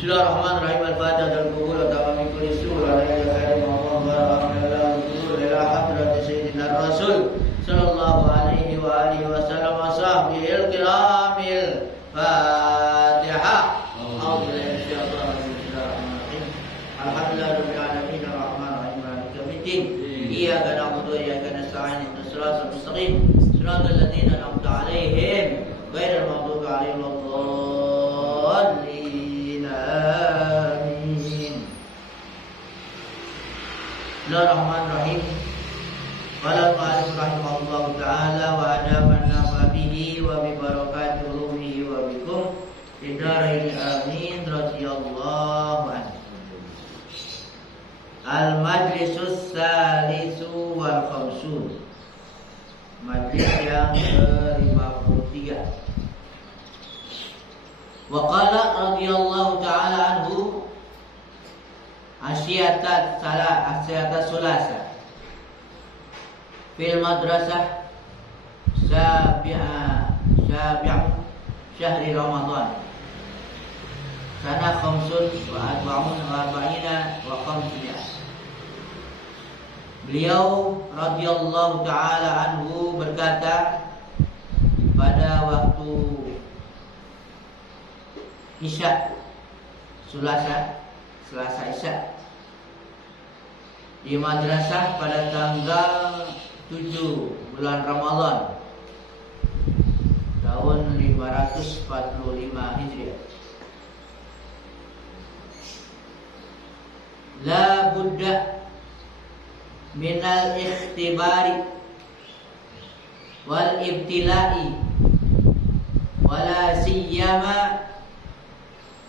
Bismillahirrahmanirrahim. Al-Fatihah dan kubur atau min kulli surah la ilaha illallah ila hadrati sayyidina Rasul sallallahu alaihi wa alihi wasallam wa sahbihi al-kiramil Fatihah. Alhamdulillahirabbil alamin arrahmanirrahim maliki yaumiddin. Iyyaka na'budu wa iyyaka nasta'in ihdinas siratal mustaqim siratal ladzina an'amta 'alaihim ghairil maghdubi 'alaihim waladdallin. Amin. Bismillahirrahmanirrahim. Qala al-mu'allif rahimahullah ta'ala wa adaman nafa bihi wa bi barakati ulumihi wa bikum bidarain amin radhiyallahu anhu. Al-majlisus salisu wal khamsun. Majlis yang ke-53. Wa qala radhiyallahu ta'ala anhu asyata sulasa fil madrasah sabi'a syahri Ramadan sana khamsun wa arba'ina wa khamsmi'ah. Beliau radhiyallahu ta'ala anhu berkata pada waktu Isya, Selasa Isya di madrasah pada tanggal 7 bulan Ramadan tahun 545 Hijriah. La budda minal ikhtibari wal ibtila'i wala siyama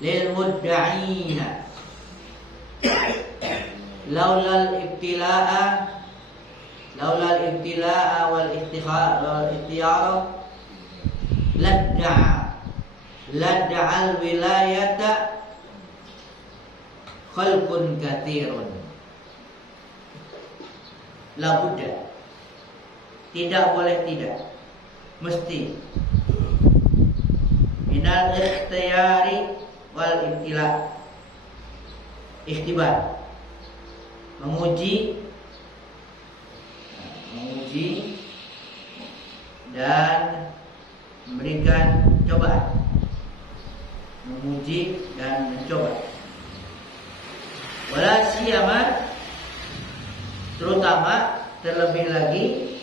lil mudda'ina laulal ibtila'a wal ikhtiyar ladda'a al wilayata khalqun katsirun. La budda, tidak boleh tidak, mesti minal ikhtiyari wal ibtila, ikhtibar, menguji dan memberikan cobaan, menguji dan mencoba. Wala siyama, terutama terlebih lagi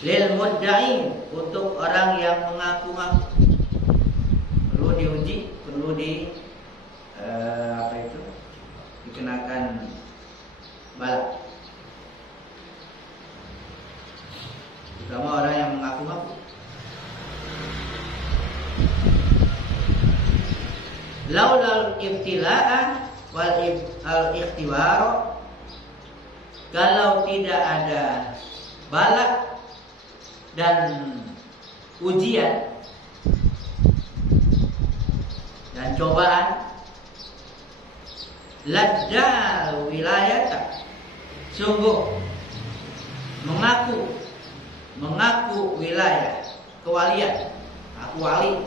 lil mudda'in, untuk orang yang mengaku-ngaku. Perlu diuji, perlu dikenakan bala, terutama orang yang mengaku-ngaku. Laulal ibtila'a wal ikhtibar, kalau tidak ada bala dan ujian dan cobaan, ladda wilayata, sungguh mengaku wilayah, kewalian, aku wali.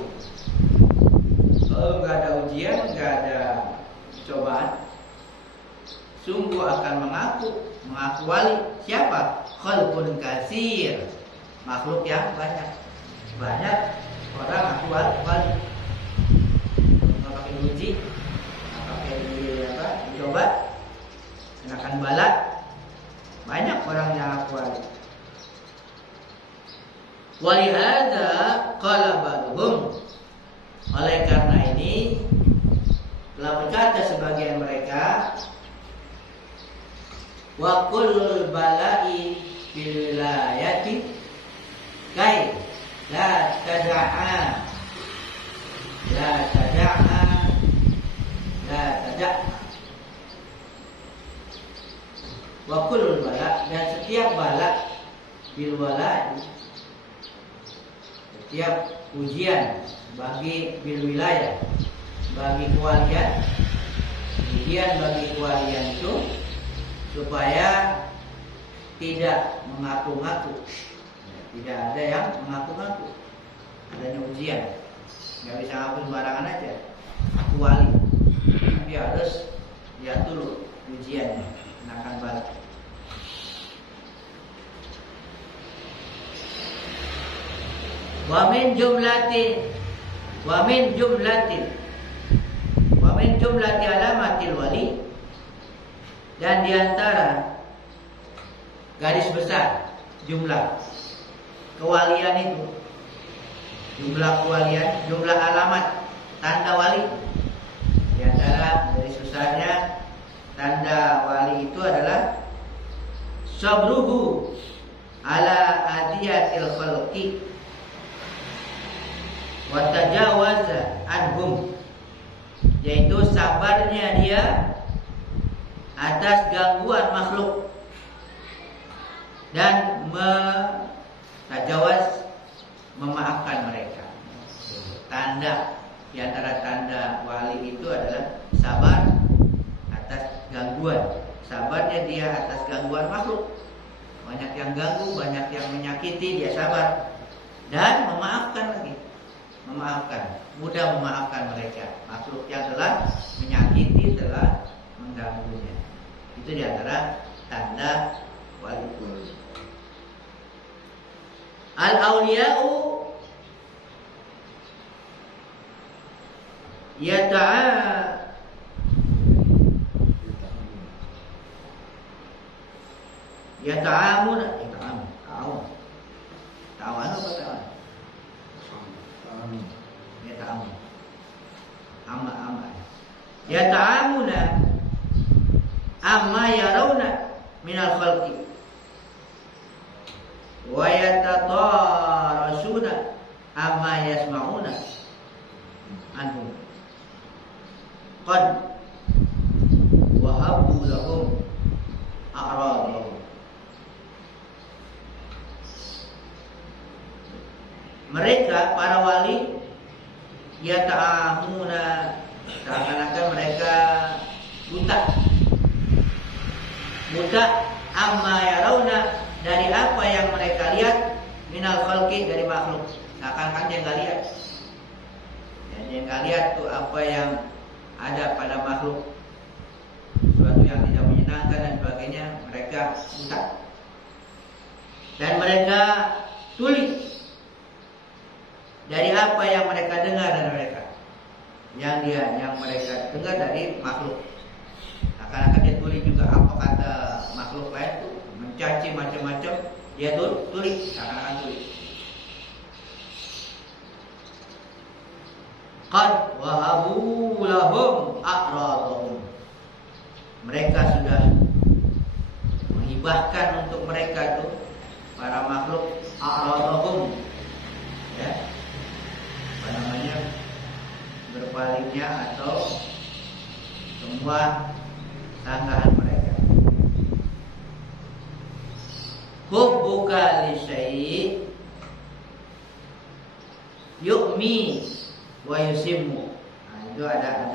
Kalau nggak ada ujian, nggak ada cobaan, sungguh akan mengaku wali. Siapa? Khalqun katsir, makhluk yang banyak orang ngaku wali. Nggak pakai diuji, nggak pakai dicoba, kenakan bala, banyak orang yang ngaku wali. Walihada qala ba'dhum, oleh karena ini telah berkata sebagian mereka, wa kullul bala'i bil wilayati kai la tada'a wa kullul bala, dan setiap bala bil wala'i, setiap ujian bagi bil wilayah, bagi kewalian, ujian bagi kewalian itu supaya tidak mengaku-ngaku. Tidak ada yang mengaku-ngaku, adanya ujian. Nggak bisa ngaku sembarangan aja aku wali, tapi harus lihat dulu ujiannya, kenakan balik. Wa min jumlati alamatil wali, dan diantara garis besar jumlah kewalian itu, jumlah kewalian, jumlah alamat tanda wali, diantara garis besarnya tanda wali itu adalah sabruhu ala adiyatil khalqi wa tajawaza anhum, yaitu sabarnya dia atas gangguan makhluk dan tajawaz, memaafkan mereka. Tanda di antara tanda wali itu adalah sabar atas gangguan, sabarnya dia atas gangguan makhluk. Banyak yang ganggu, banyak yang menyakiti, dia sabar dan memaafkan lagi. Memaafkan, mudah memaafkan mereka, makhluk yang telah menyakiti, telah mengganggunya. Itu diantara tanda wali. Al-awliya'u yata'amuna amma yarawna minal khalqi wa yatatarasuna amma yasma'una anhum qad wahabu lahum a'radahum. Mereka para wali yata'amuna, seakan-akan mereka buta amma yarawna, dari apa yang mereka lihat, minal khalqi, dari makhluk. Seakan-akan dia nggak lihat. Dan dia nggak lihat tuh apa yang ada pada makhluk, sesuatu yang tidak menyenangkan dan sebagainya. Mereka buta. Dan mereka tuli dari apa yang mereka dengar dari mereka, yang mereka dengar dari makhluk. Akan dia tuli juga apa kata makhluk lain tuh, mencaci macam-macam, dia tuli, akan tuli. Qad wahabu lahum a'radahum, mereka sudah menghibahkan untuk mereka itu, para makhluk, a'radahum, ya, apa namanya, berpalingnya atau semua sanggahan mereka. Hubbuka li syai' yu'mi wa yusimmu. Nah, itu ada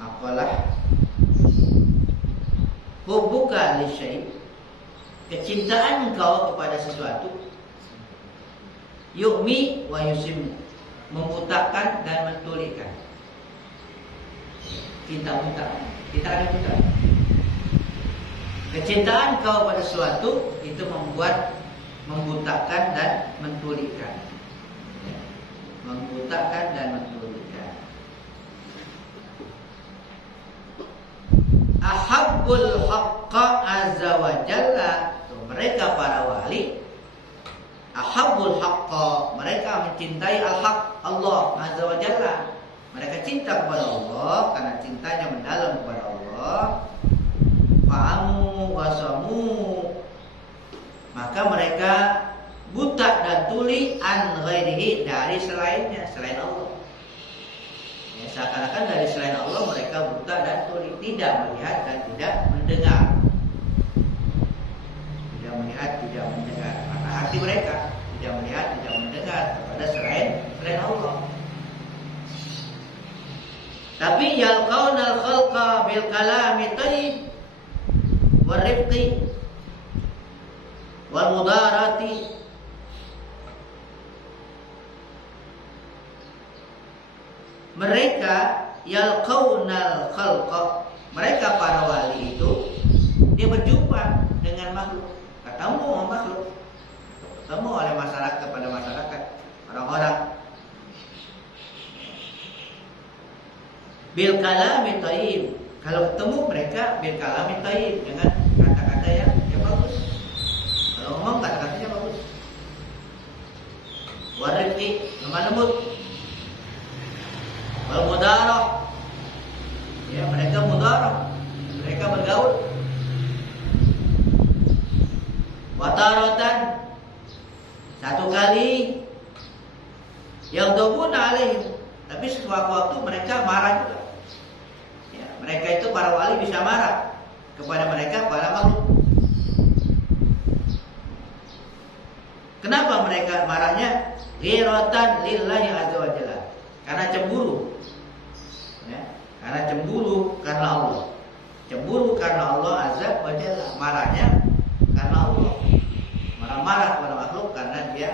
makalah. Hubbuka li syai', kecintaan engkau kepada sesuatu, yu'mi wa yusimmu, membutakan dan mentulikan. Cinta buta. Kita ada juga. Kecintaan kau pada sesuatu itu membutakan dan mentulikan. Membutakan dan mentulikan. Ahabbul haqqa azza wa jalla. Mereka para wali, ahabbul haqqa, mereka mencintai al-haq, Allah azza wa jalla. Mereka cinta kepada Allah karena cintanya mendalam kepada Allah. Fa'amu wasamu, maka mereka buta dan tuli an ghairihi, dari selainnya, selain Allah. Ya, seakan-akan dari selain Allah mereka buta dan tuli, tidak melihat dan tidak mendengar. Tidak melihat, tidak mendengar. Maka hati mereka tidak melihat, tidak mendengar kepada selain Allah. Tapi yalqaunal khalqa bil kalami tayyib wal rifqi wal mudarati. Mereka yalqaunal khalqa, mereka para wali itu dia berjumpa dengan makhluk, ketemu sama makhluk, ketemu oleh masyarakat kepada masyarakat, orang-orang. Bil kalami thayyib, kalau ketemu mereka bil kalami thayyib, dengan kata-kata yang bagus. Kalau ngomong kata-katanya bagus. Warifqi, lemah lembut. Wal mudarah, ya mereka mudarah, mereka bergaul. Wataratan, satu kali yang dobuna alaihim, tapi sewaktu-waktu mereka marah juga. Ya, mereka itu para wali bisa marah kepada mereka para makhluk. Kenapa mereka marahnya? Ghiratan lillahi azza wa jalla, karena cemburu. Ya, karena cemburu karena Allah. Cemburu karena Allah azza wa jalla, marahnya karena Allah. Marah-marah kepada makhluk karena dia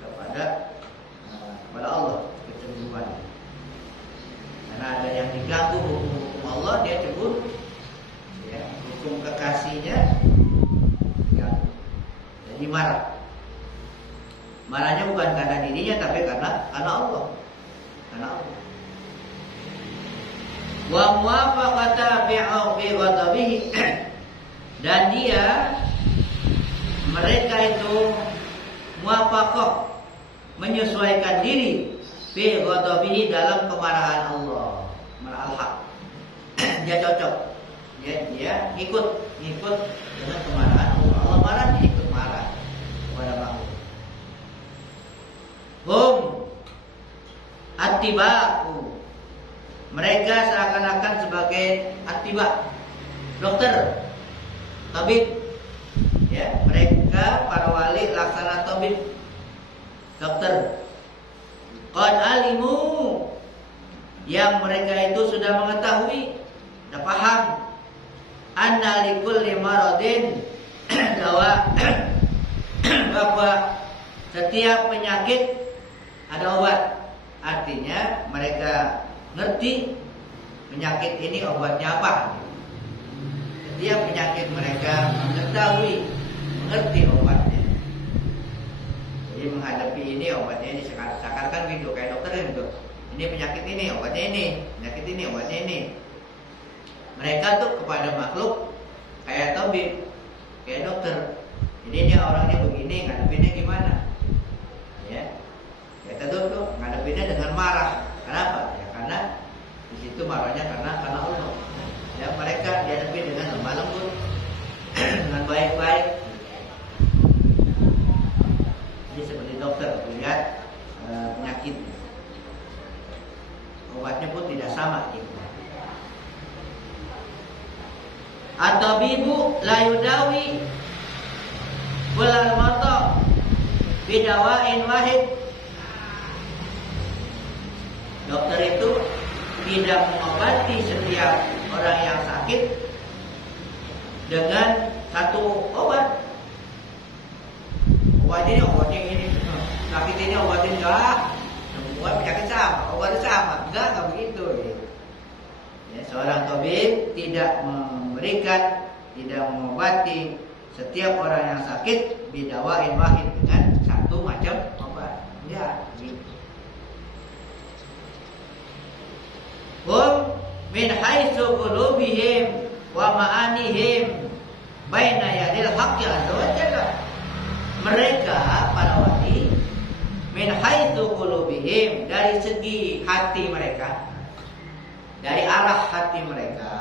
kepada Allah, kecemburuan. Karena ada yang diganggu hukum Allah, dia cemburu. Ya, hukum kekasihnya ya, jadi marah. Marahnya bukan karena dirinya, tapi karena Allah. Karena Allah. Wa muwafaqata fi ghadabihi, dan dia, mereka itu muwafaqah, menyesuaikan diri fi ghadabihi, dalam kemarahan Allah, marah al-haq. Dia cocok, dia ikut dengan kemarahan Allah. Allah marah, dia ikut marah kepada makhluk. Attiba'u, mereka seakan-akan sebagai attiba, dokter, tabib. Ya, mereka para wali laksana tabib, dokter. Qad alimu, yang mereka itu sudah mengetahui, sudah paham, anna likulli maradin dawa, bahwa setiap penyakit ada obat. Artinya mereka ngerti penyakit ini obatnya apa. Setiap penyakit mereka mengetahui, mengerti obatnya. Jadi menghadapi ini obatnya ini, seakan-akan gitu, kayak dokter gitu. Ini penyakit ini, obatnya ini, penyakit ini, obatnya ini. Mereka tuh kepada makhluk kayak tabib, kayak dokter. Jadi dia orangnya begini, ngadepinnya gimana? Ya, kita tuh ngadepinnya dengan marah. Kenapa? Ya karena di situ marahnya karena Allah. Ya, mereka dihadapi dengan lemah lembut, dengan baik-baik. Jadi seperti dokter lihat penyakit, obatnya pun tidak sama gitu. At-tabibu la yudawi wal mata bidawain wahid. Dokter itu tidak mengobati setiap orang yang sakit dengan satu obat. Obatnya ini, sakit ini obatnya enggak. Semua penyakit sama, obatnya sama. Enggak begitu. Ya, seorang tabib tidak memberikan, tidak mengobati setiap orang yang sakit bidawain wahid dengan satu macam obat. Ya, gitu. Hum min haitsu qulubihim wa ma'anihim baina yadil haqqi azza wa jalla. Mereka para wali min haitsu qulubihim, dari segi hati mereka, dari arah hati mereka,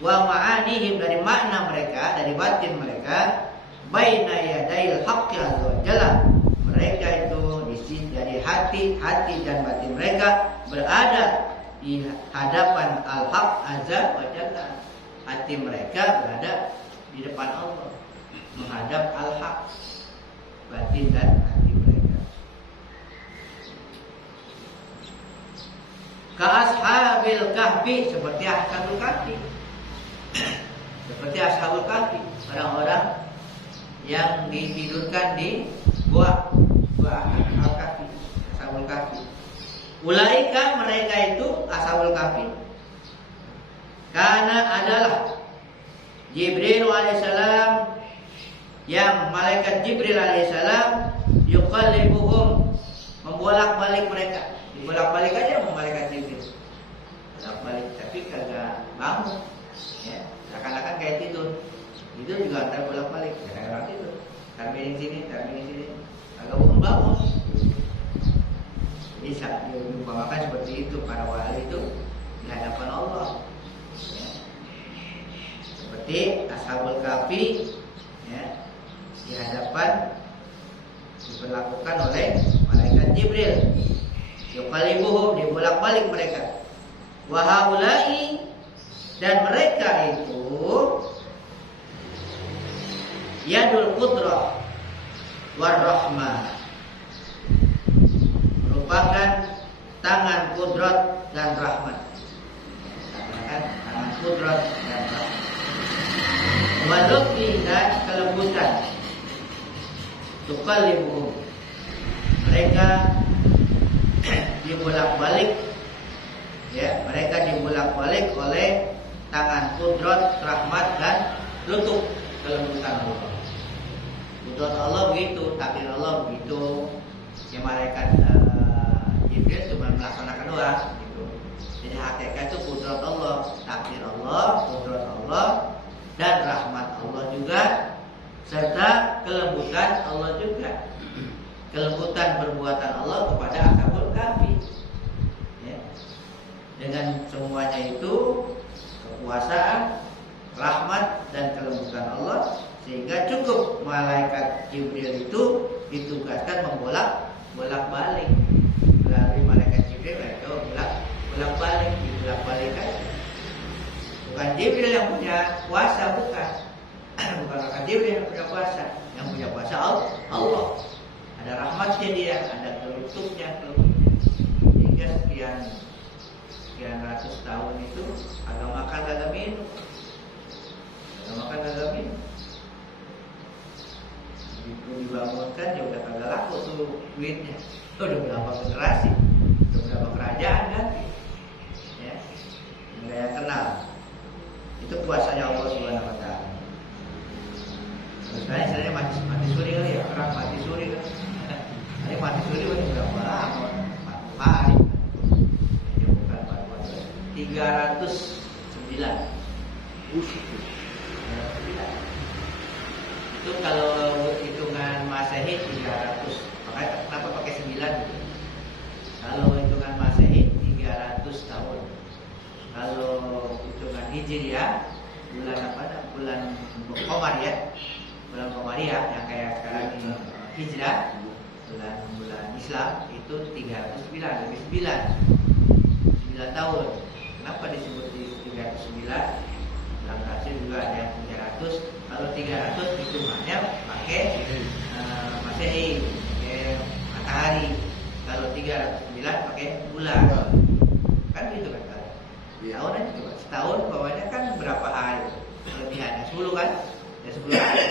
wa ma'anihim, dari makna mereka, dari batin mereka, baina yadail haqqi azza wa jalla. Mereka itu di sini dari hati dan batin mereka berada di hadapan Al-Haq Azza wa Jalla. Hati mereka berada di depan Allah, menghadap Al-Haq, batin dan hati mereka. Ka ashabil kahfi, seperti ashabul kahfi. Seperti ashabul kahfi, orang-orang yang ditidurkan di gua al-kahfi, ashabul kahfi. Ulaika, mereka itu ashabul kahfi, karena adalah Jibril alaihissalam, yang malaikat Jibril alaihissalam yuqallibuhum, membolak-balik mereka. Dibolak-balik aja sama malaikat Jibril, bolak-balik, tapi kagak bangun, ya, seakan-akan kayak tidur. Tidur juga antar bolak-balik, ya kayak orang tidur, tampil di sini, kagak bangun. Bisa diumpamakan seperti itu para wali itu di hadapan Allah, ya. Seperti ashabul kahfi, ya, di hadapan diperlakukan oleh malaikat Jibril, yuqallibuhum, dibolak-balik mereka. Wa haula'i, dan mereka itu yadul qudrah war rahmah, merupakan tangan kudrat dan rahmat. Tangan kudrat dan rahmat. Walutfi, dan kelembutan. Tuqallibuhum, mereka dibolak-balik, ya, mereka dibolak-balik oleh tangan kudrat, rahmat, dan lutuf, kelembutan Allah. Kudrat Allah begitu, takdir Allah begitu. Ya, malaikat Jibril cuma melaksanakan doa gitu. Jadi hakikat itu kudrat Allah, takdir Allah, kudrat Allah, dan rahmat Allah juga, serta kelembutan Allah juga. Kelembutan perbuatan Allah kepada ashabul kahfi, ya. Dengan semuanya itu kekuasaan, rahmat, dan kelembutan Allah, sehingga cukup malaikat Jibril itu ditugaskan bolak-balik melalui malaikat Jibril, itu bolak-balik aja. Bukan Jibril yang punya kuasa, bukan malaikat Jibril yang punya kuasa. Yang punya kuasa Allah. Ada rahmatnya dia, ada kelutufnya. Sehingga sekian ratus tahun itu agak makan agak minum. Itu dibangunkan, ya udah kagak laku tuh duitnya. Udah berapa generasi, udah berapa kerajaan kan, ya, nggak yang kenal. Itu kuasanya Allah Subhanahu Wa Taala. Sebenarnya istilahnya mati suri kali ya, orang mati suri kan. Ini mati suri udah berapa lama? 40 hari. Ini bukan 40 hari. 309. Itu kalau hitungan Masehi 300. Makanya kenapa pakai 9 gitu. Kalau hitungan Masehi 300 tahun. Kalau hitungan Hijriah bulan bulan Komariah. Bulan Komariah yang kayak sekarang ini Hijrah, bulan Islam itu 309, lebih 9 tahun. Kenapa disebut 309? Dalam hasil juga ada yang 300. Kalau 300 hitungannya pakai Masehi, pakai matahari. Kalau 309 pakai bulan. Kan gitu kan? Tahun aja coba. Setahun bawahnya kan berapa hari? Kelebihannya 10 kan? Ya 10 hari.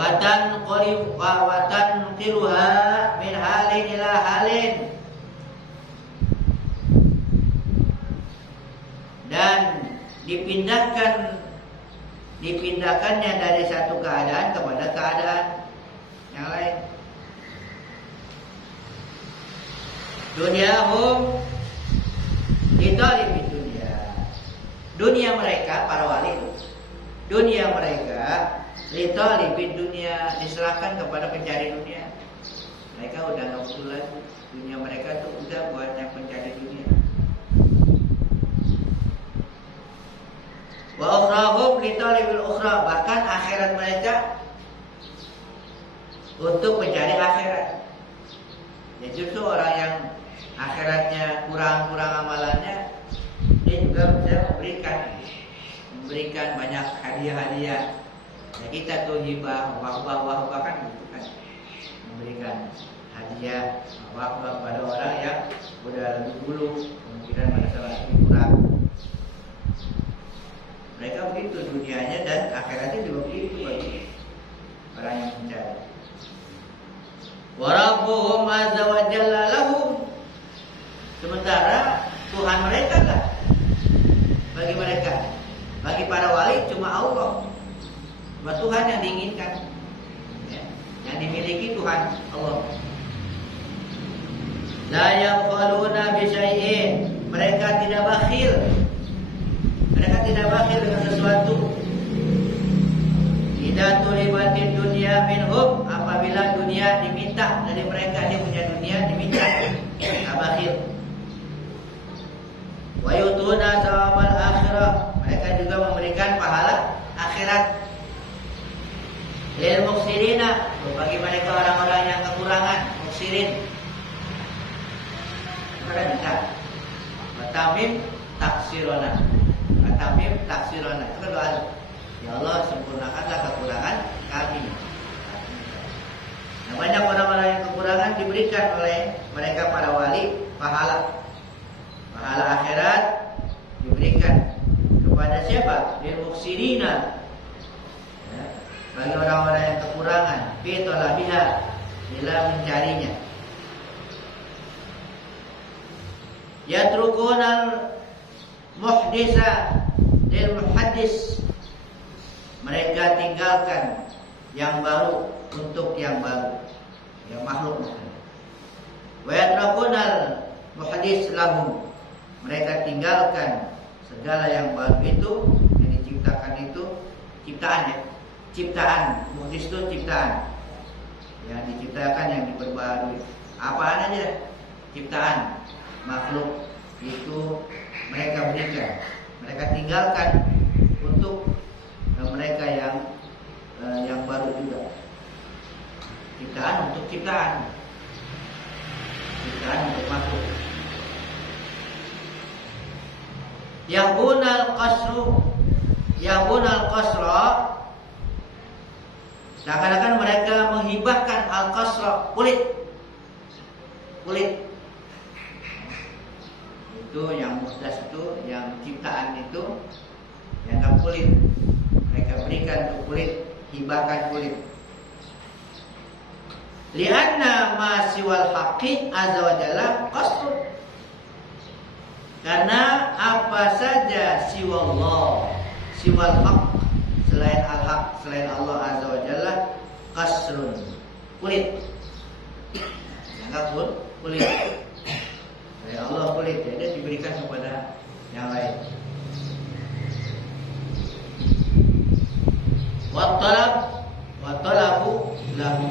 watan qiluha min halin ila halin, dan dipindahkannya dari satu keadaan kepada keadaan yang lain. Dunyahum litalibi dunia mereka para wali, dunia mereka litalibi dunia, diserahkan kepada pencari dunia. Mereka udah nggak butuh lagi dunia, mereka tuh udah buat yang pencari dunia. Wa ukhrahum litalibil ukhra, bahkan akhirat mereka untuk mencari akhirat. Ya justru orang yang akhiratnya kurang amalannya, dia juga bisa memberikan banyak hadiah-hadiah. Ya kita tuh hibah, wahbah kan gitu kan, memberikan hadiah wahbah pada orang yang udah lebih dulu, kemungkinan pada salah kurang. Mereka begitu dunianya, dan akhiratnya juga begitu bagi orang yang mencari. Wa rabbuhum azza wa jalla lahum, sementara Tuhan mereka lah bagi mereka, bagi para wali cuma Allah, cuma Tuhan yang diinginkan, ya, yang dimiliki Tuhan Allah. La yaquluna bi syai'in, mereka tidak bakhil. Mereka tidak bakhil dengan sesuatu. Idza tulibatin dunya minhum, apabila dunia diminta dari mereka, dia punya dunia diminta, tidak bakhil. Wa yutuna thawabal akhirah, mereka juga memberikan pahala akhirat. Lil muksirina, bagi mereka orang-orang yang kekurangan, muksirin. Mereka minta. Watamim taksirona. Watamim taksirona. Itu kan doa. Ya Allah, sempurnakanlah kekurangan kami. Nah, banyak orang-orang yang kekurangan diberikan oleh mereka para wali pahala. Pahala akhirat diberikan kepada siapa? Lil muksirina. Ya, bagi orang-orang yang kekurangan, fi talabiha, bila mencarinya. Yatrukunal muhdisa lil muhaddis, mereka tinggalkan yang baru untuk yang baru, yang makhluk. Wa yatrakunal muhaddis lahum, mereka tinggalkan segala yang baru itu, yang diciptakan itu, ciptaan ya, ciptaan. Muhdis itu ciptaan, yang diciptakan, yang diperbarui. Apaan aja ciptaan makhluk itu mereka berikan, mereka tinggalkan untuk mereka yang baru juga. Ciptaan untuk ciptaan, ciptaan untuk makhluk. Yahunal qasra, seakan-akan mereka menghibahkan al-qasra, kulit. Itu yang muhdas, itu yang ciptaan itu, yang kulit. Mereka berikan untuk kulit, hibahkan kulit. Lianna ma siwal haqqi azza wa jalla qasr, karena apa saja siwallah, siwal haq, selain al-haq, selain Allah azza wa jalla, qasrun, kulit. Yang kulit. Ya Allah kulit, jadi diberikan kepada yang lain. Wattalabu lahu,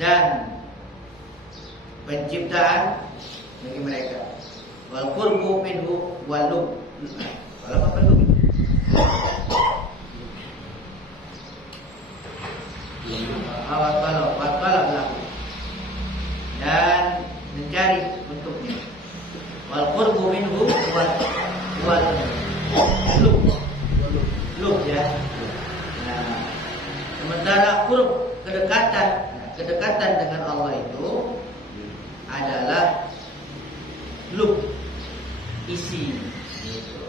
dan penciptaan bagi mereka. Wal qurbu minhu wal lub. Kalau apa perlu? Wattalab lahu, dan mencari untuknya. Wal qurbu minhu wal lub ya. Nah, sementara qurb, kedekatan dengan Allah itu adalah lub, isi gitu.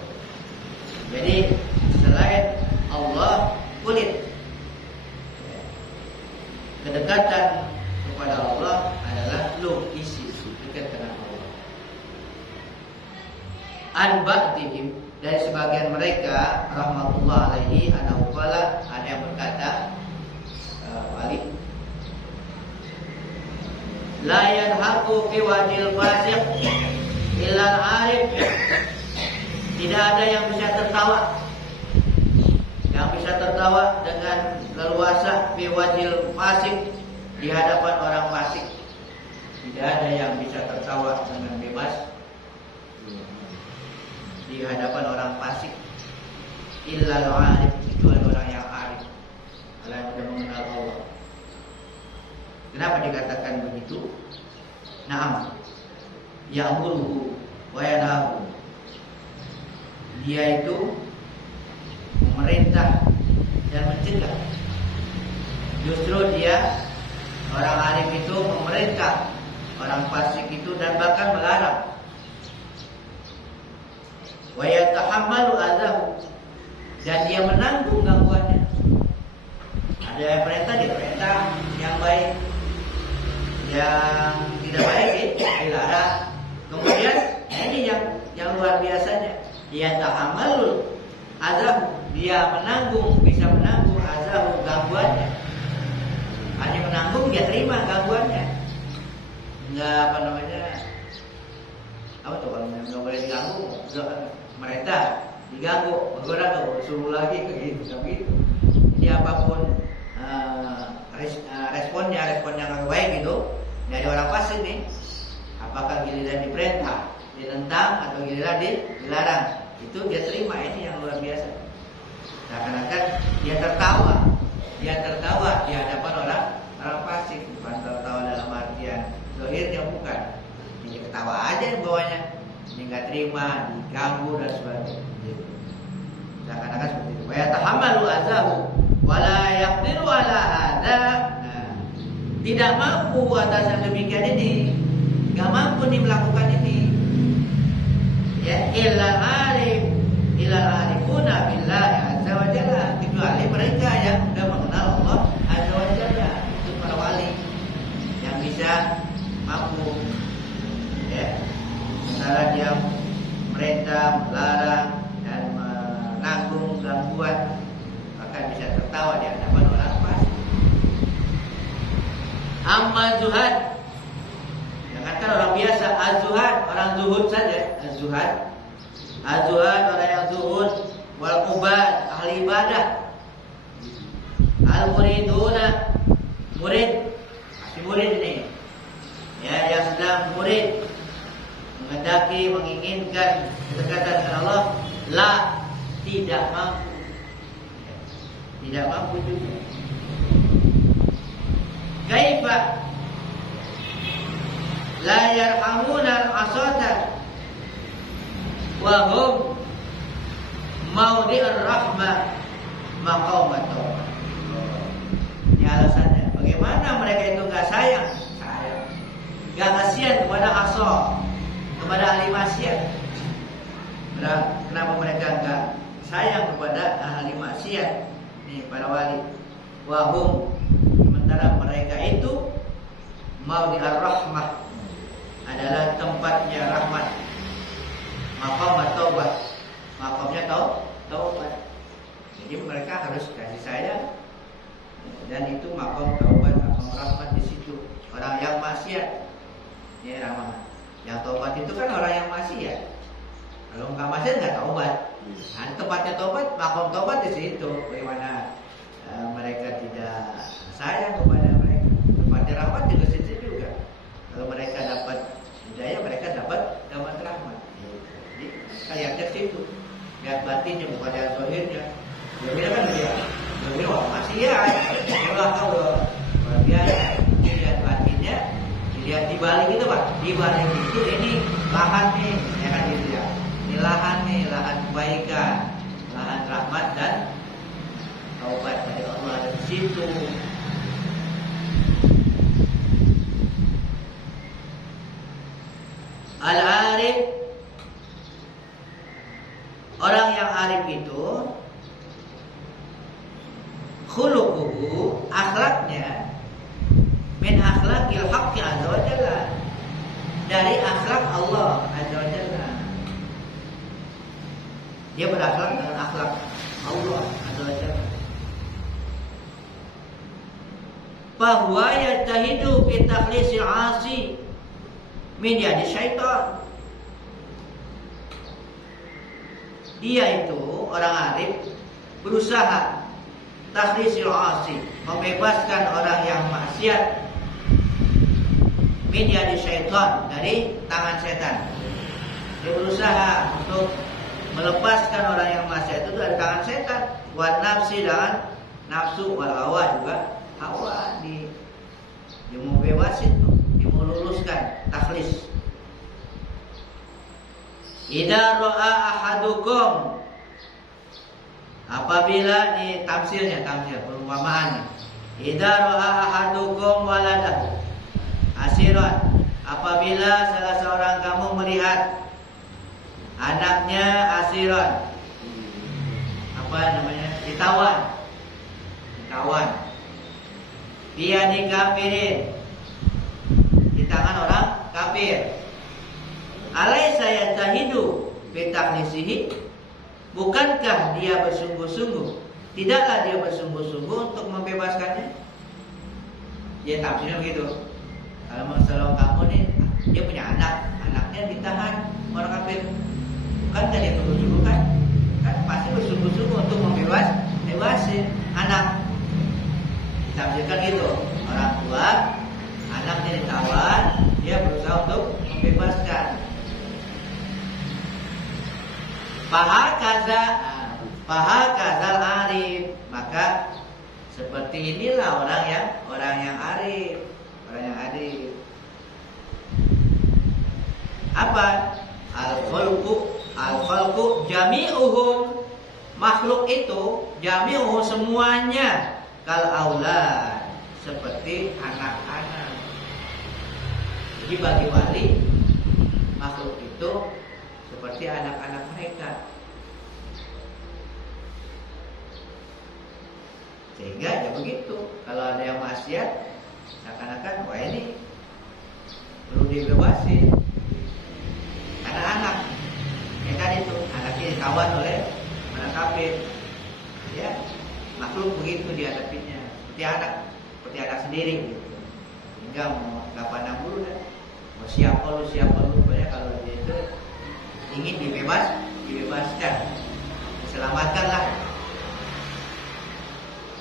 Jadi selain Allah kulit, kedekatan kepada Allah adalah logis, dekat dengan Allah. An ba'dihim, dari sebagian mereka rahmatullah alaihi annahu qala, ada yang berkata balik la yanhaqu fi wajhil fasiq illa al-arif. Tidak ada yang bisa tertawa dengan leluasa fi wajhil fasik, di hadapan orang fasik. Tidak ada yang bisa tertawa dengan bebas di hadapan orang fasik illa al-arif, kecuali orang yang arif, orang yang sudah mengenal Allah. Kenapa dikatakan begitu? Naam, ya'muruhu wa yanhahu. Dia itu memerintah dan mencegah. Justru dia, orang arif itu memerintah orang fasik itu dan bahkan melarang. Wa yatahammalu adahu, dan dia menanggung gangguannya. Ada yang perintah, dia perintah yang baik, yang tidak baik dilarang. Kemudian ini yang luar biasanya, dia tahammalul adahu, dia bisa menanggung azahu, gangguannya. Hanya menanggung, dia terima gangguannya. Enggak apa tuh kalau nggak boleh diganggu, mereka diganggu, bergerak suruh lagi ke gitu. Jadi apapun responnya nggak baik gitu dari orang fasik nih, apakah giliran diperintah, ditentang, atau giliran dilarang, itu dia terima. Ini yang luar biasa. Seakan-akan dia tertawa di hadapan orang fasik. Bukan tertawa dalam artian zahirnya, bukan. Dia ketawa aja bawahnya, dia nggak terima, diganggu dan sebagainya. Seakan-akan seperti itu. Wa yatahammalu azahu wa la yaqdiru ala hadza. Tidak mampu atas yang demikian ini, nggak mampu nih melakukan ini. Ya, illal arifuna billahi azza wa jalla, kecuali mereka yang sudah mengenal Allah azza wa jalla. Itu para wali yang bisa mampu, ya, sementara dia merintah, melarang dan menanggung gangguan, maka bisa tertawa di hadapan orang fasik. Amma zuhad, jangankan orang biasa, az-zuhad, orang zuhud saja. Az-zuhad orang yang zuhud, wal ubad, ahli ibadah, al-muriduna, murid, si murid ini, ya, yang sedang murid menghendaki, menginginkan kedekatan dengan Allah, tidak mampu juga. Kaifa la yarhamuna al-asata wa hum maudhi'ur rahmah maqamat taubat. Ini alasannya. Bagaimana mereka itu enggak sayang, enggak kasihan kepada asal, kepada ahli maksiat. Kenapa mereka enggak sayang kepada ahli maksiat? Ini para wali. Wa hum, sementara mereka itu maudhi'ur rahmah, adalah tempatnya rahmat, maqamat taubat, maqamnya taubat. Jadi mereka harus kasih sayang, dan itu maqam taubat, maqam rahmat di situ. Orang yang maksiat, ya rahmat. Yang taubat itu kan orang yang maksiat. Kalau nggak maksiat nggak taubat. Nah, tempatnya taubat, maqam taubat di situ. Bagaimana mereka tidak sayang kepada mereka. Tempatnya rahmat juga di situ juga. Kalau mereka dapat hidayah, mereka dapat rahmat. Jadi kayaknya situ. Lihat batinnya, bukan lihat zahirnya. Dia kan dia orang maksiat. Allah tahu luar biasa. Lihat batinnya, dilihat di balik itu, Pak. Di balik itu ini lahan nih, ya kan gitu ya. Ini lahan nih, lahan kebaikan, lahan rahmat dan taubat dari Allah ada di situ. Al-arif, orang yang arif itu khuluquhu, akhlaknya min akhlaqil haqqi azza wa jalla, dari akhlak Allah azza wa jalla. Dia berakhlak dengan akhlak Allah azza wa jalla. Fahuwa yajtahidu fi takhlisil 'asi min yadi syaitan. Dia itu orang arif berusaha takhlisil 'asi, membebaskan orang yang maksiat min yadi syaitan, dari tangan setan. Dia berusaha untuk melepaskan orang yang maksiat itu dari tangan setan. Wa nafsi, dan nafsu, wal hawa, juga hawa. Dia mau bebasin tuh, dia mau luluskan takhlis. Idza ra'a ahadukum, apabila ini tamsil perumpamaan. Idza ra'a ahadukum waladahu asiran, apabila salah seorang kamu melihat anaknya asiran, ditawan, dia dikafirin, di tangan orang kafir. Alaysa yatahidu bi takhlisihi, bukankah dia bersungguh-sungguh, tidaklah dia bersungguh-sungguh untuk membebaskannya? Dia tafsirnya begitu. Kalau masalah kamu nih, dia punya anaknya ditahan orang kafir, bukankah dia bersungguh-sungguh kan pasti bersungguh-sungguh untuk bebasin anak. Ditafsirkan gitu, orang tua anaknya ditawan, dia berusaha untuk membebaskan. Fahakazal arif, maka seperti inilah orang yang arif. Apa? Al-khalqu jami'uhum, makhluk itu jami'uhum semuanya, kal aulad, seperti anak-anak. Jadi bagi wali, makhluk itu seperti anak-anak mereka. Sehingga ya begitu, kalau ada yang maksiat, seakan-akan wah ini perlu dibebasin. Karena anak, ya kan itu, anaknya ditawan oleh anak kafir. Ya, makhluk begitu dihadapinya, seperti anak sendiri gitu. Hingga mau gak pandang bulu dah. Mau siapa lu pokoknya kalau dia itu ingin dibebaskan, diselamatkanlah.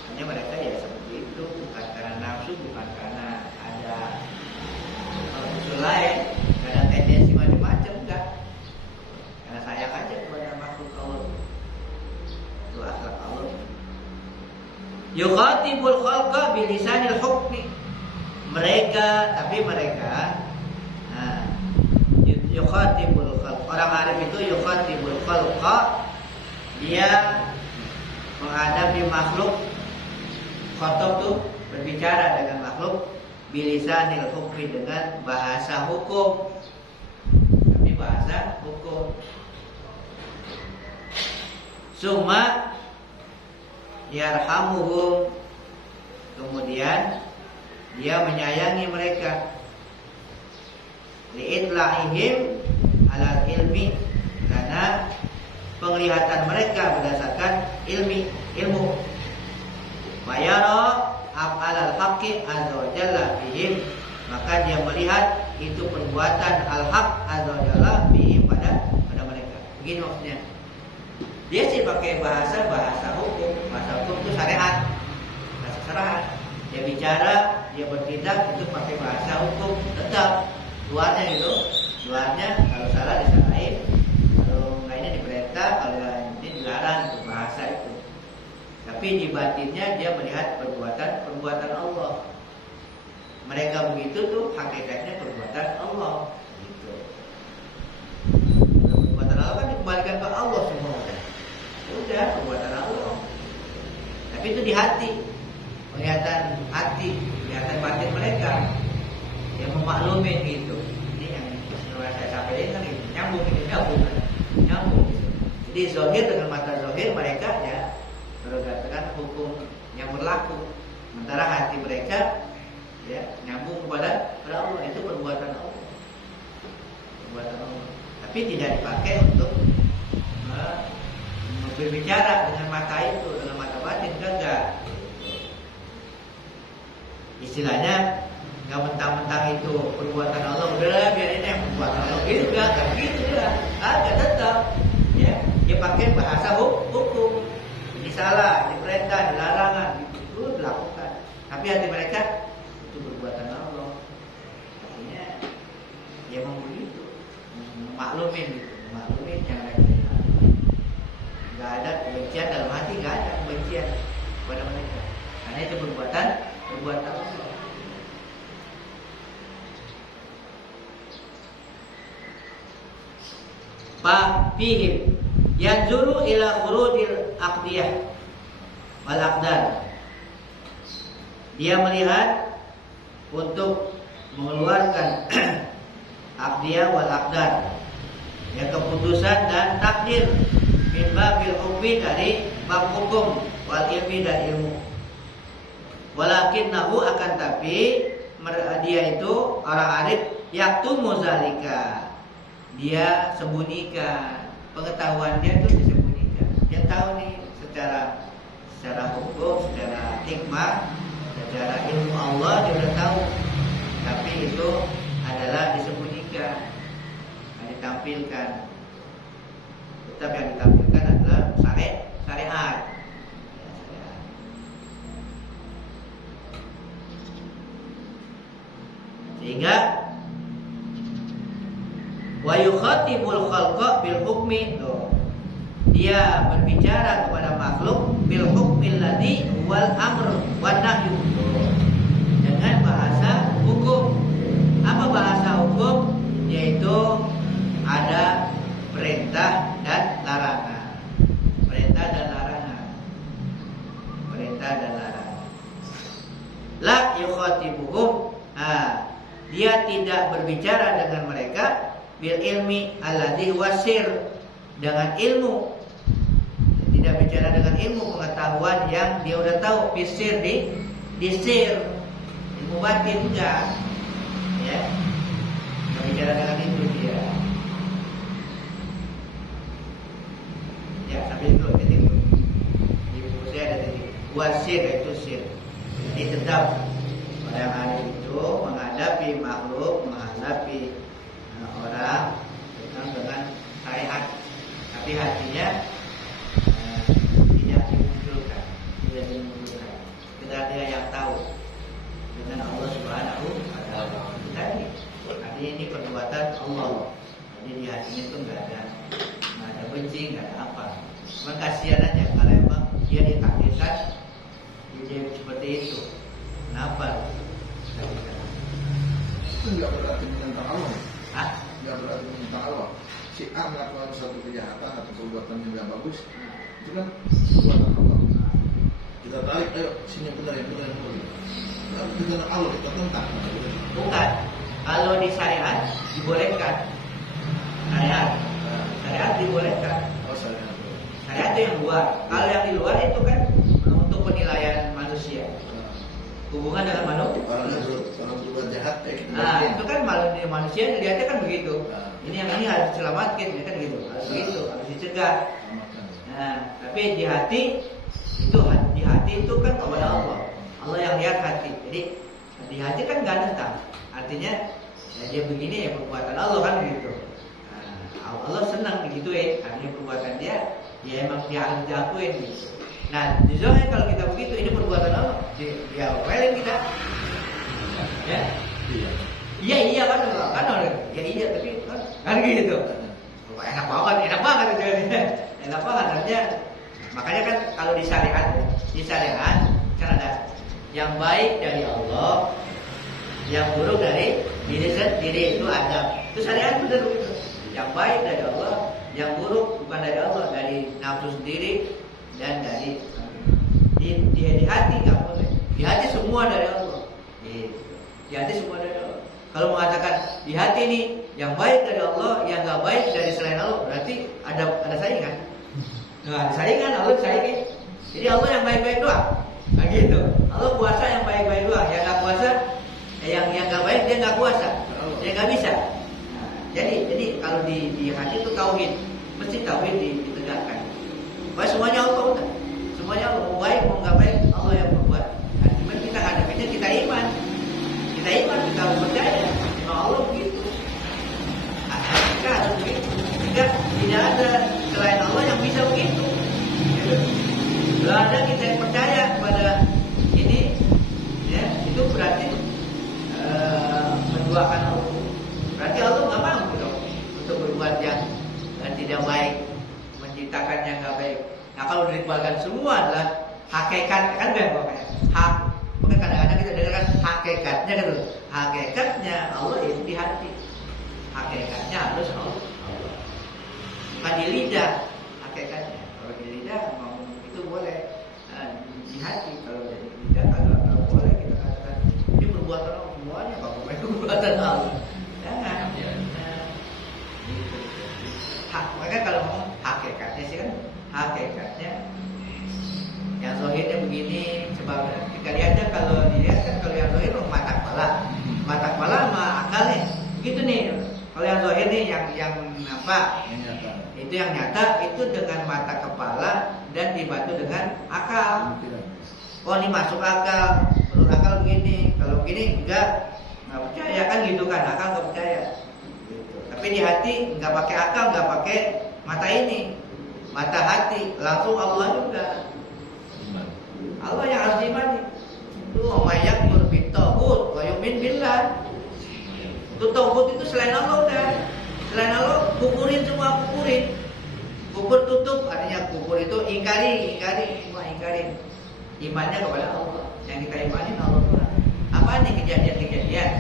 Hanya mereka ya seperti itu, bukan karena nafsu, bukan karena ada usul lain, karena tendensi macam-macam, enggak. Karena sayang aja kepada makhluk Allah. Itu akhlak Allah. Yukhatibul khalqa bilisanil hukmi. Mereka yukhatibul khalqa. Orang Arab itu yukhatibul khalqa, dia menghadapi makhluk. Khotob tuh berbicara dengan makhluk bilisanil hukmi, dengan bahasa hukum. Tapi bahasa hukum. Summa yarhamuhum, kemudian dia menyayangi mereka. Li'itla'ihim alal ilmi, karena penglihatan mereka berdasarkan ilmu. Mayara af'alal haqqi azza wa jalla bihim, maka dia melihat itu perbuatan al-haq azza wa jalla bihim pada mereka. Begini maksudnya. Dia sih pakai bahasa hukum. Bahasa hukum itu syariat, bahasa syariat. Dia bicara, dia bertindak itu pakai bahasa hukum. Tetap luarnya gitu. Luarnya kalau salah disalahin, kalau nggak ini diperintah, kalau ini dilarang, itu bahasa itu. Tapi di batinnya dia melihat perbuatan Allah. Mereka begitu tuh hakikatnya perbuatan Allah. Gitu. Perbuatan Allah kan dikembalikan ke Allah semua. Udah perbuatan Allah. Tapi itu di hati, kelihatan hati, kelihatan batin mereka. Yang memaklumin gitu. Ini yang saya sampaikan kan, nyambung. Jadi zahir dengan mata zahir mereka ya berdasarkan hukum yang berlaku. Sementara hati mereka ya, nyambung kepada Allah, itu perbuatan Allah. Perbuatan Allah. Tapi tidak dipakai untuk berbicara dengan mata itu, dengan mata batin, enggak. Istilahnya nggak mentang-mentang itu perbuatan Allah, udahlah biar ini yang perbuatan Allah, gitu enggak gitu ya. Ada tetap ya, dia pakai bahasa hukum. Ini salah, ini perintah, ini larangan, itu dilakukan. Tapi hati mereka itu perbuatan Allah. Artinya dia mau begitu, maklumin gitu, maklumin yang lain. Nggak ada kebencian dalam hati, nggak ada kebencian kepada mereka, karena itu perbuatan Allah. Fihim yanzuru ila khurujil aqdiyah wal aqdar. Dia melihat untuk mengeluarkan aqdiyah wal aqdar, ya, keputusan dan takdir, min babil hukmi, dari bab hukum, wal ilmi, dan ilmu. Walakinnahu, akan tapi dia itu orang arif, yaktumu zalika, dia sembunyikan, pengetahuan dia itu disembunyikan. Dia tahu nih secara hukum, secara hikmah, secara ilmu Allah dia udah tahu, tapi itu adalah disembunyikan, ditampilkan. Tetap yang ditampilkan adalah syariat. Sehingga wa yukhatibul khalqa bil hukmi, dia berbicara kepada makhluk bil hukmil ladzi wal amr wan nahyu, dengan bahasa hukum. Apa bahasa hukum? Yaitu ada perintah dan larangan. Perintah dan larangan. Perintah dan larangan. La yukhatibuhum, dia tidak berbicara dengan mereka bil ilmi alladzi wasir, dengan ilmu. Tidak bicara dengan ilmu, pengetahuan yang dia udah tahu, bisir di sir, ilmu batin, enggak. Ya. Enggak bicara dengan itu dia. Ya, sampai itu titik. Di buku saya ada titik. Wasir itu sir. Jadi tetap orang alim itu menghadapi makhluk, menghadapi orang dengan syariat, tapi hatinya tidak dimunculkan. Sekedar dia yang tahu dengan Allah Subhanahu wa Ta'ala. Tadi ini perbuatan Allah. Jadi di hatinya itu nggak ada benci, nggak ada apa. Cuma kasihan aja kalau emang dia ditakdirkan dia seperti itu. Kenapa? Itu nggak berarti menentang Allah. Nggak berarti menentang Allah. Si A melakukan suatu kejahatan atau perbuatan yang nggak bagus, itu kan perbuatan Allah. Kita tarik, ayo sini benar yang benar. Lalu kita Allah kita tentang. Bukan. Kalau di syariat dibolehkan. Syariat dibolehkan. Oh, Syariat itu yang luar. Kalau yang di luar itu kan untuk penilaian manusia. Hubungan dengan manusia. Orang berbuat jahat, itu kan manusia dilihatnya kan begitu. Ini yang ini harus diselamatkan, ya kan gitu. Harus begitu, harus dicegah. Tapi di hati itu kan kepada Allah. Allah yang lihat hati. Jadi di hati kan nggak nentang. Artinya ya dia begini ya perbuatan Allah kan begitu. Allah senang begitu ya. Artinya perbuatan dia emang dia harus diakuin gitu. Nah, di zahir kalau kita begitu, ini perbuatan Allah, dia welin kita. Ya. Iya kan ya iya tapi kan gitu. Enak banget artinya. Makanya kan kalau di syariat kan ada yang baik dari Allah, yang buruk dari diri sendiri, itu ada. Itu syariat benar begitu. Yang baik dari Allah, yang buruk bukan dari Allah, dari nafsu sendiri dan dari di hati nggak boleh. Di hati semua dari Allah. Di hati semua dari Allah. Kalau mengatakan di hati ini yang baik dari Allah, yang nggak baik dari selain Allah, berarti ada saingan. Nggak ada saingan, Allah saingin. Jadi Allah yang baik-baik doang. Nah gitu. Allah puasa yang baik-baik doang, yang nggak puasa kalau di hati itu tauhid, mesti tauhid ditegakkan. Bahwa semuanya Allah udah, semuanya Allah, mau baik mau nggak baik Allah yang membuat. Nah, cuma kita hadapinya kita iman, kita harus percaya bahwa Allah begitu. Nah, kita harus begitu. Tidak ada selain Allah yang bisa begitu. Kalau ada kita yang percaya kepada ini, ya itu berarti menduakan Allah. Berarti Allah nggak mampu dong untuk berbuat yang tidak baik, menciptakan yang nggak baik. Nah kalau dikeluarkan semua adalah hakikat kan pokoknya hak. Mungkin kadang-kadang kita dengarkan hakikatnya kan tuh. Hakikatnya Allah itu di hati. Hakikatnya harus Allah. Bukan di lidah hakikatnya. Kalau di lidah ngomong itu boleh, di hati. Kalau di lidah kalau boleh kita katakan ini perbuatan Allah semuanya. Kalau itu perbuatan Allah. Jangan. Gitu. Maka kalau ngomong hakikatnya sih kan hakikatnya yang zahirnya begini sebabnya kita lihatnya kalau dilihat kan kalau yang zahir mata kepala sama akalnya begitu nih. Kalau yang zahir nih yang apa itu yang nyata itu dengan mata kepala dan dibantu dengan akal. Oh ini masuk akal, menurut akal begini, kalau begini enggak percaya kan gitu kan, akal nggak percaya. Tapi di hati nggak pakai akal, nggak pakai mata ini, mata hati, langsung Allah juga. Allah yang harus diimani. Itu mayak berbit tauhid, wa yu'min billah. Itu tauhid itu selain Allah udah. Selain Allah kukurin semua kukurin. Kubur tutup, artinya kubur itu ingkari, semua ingkarin. Imannya kepada Allah. Yang kita imanin Allah Tuhan. Apa nih kejadian-kejadian?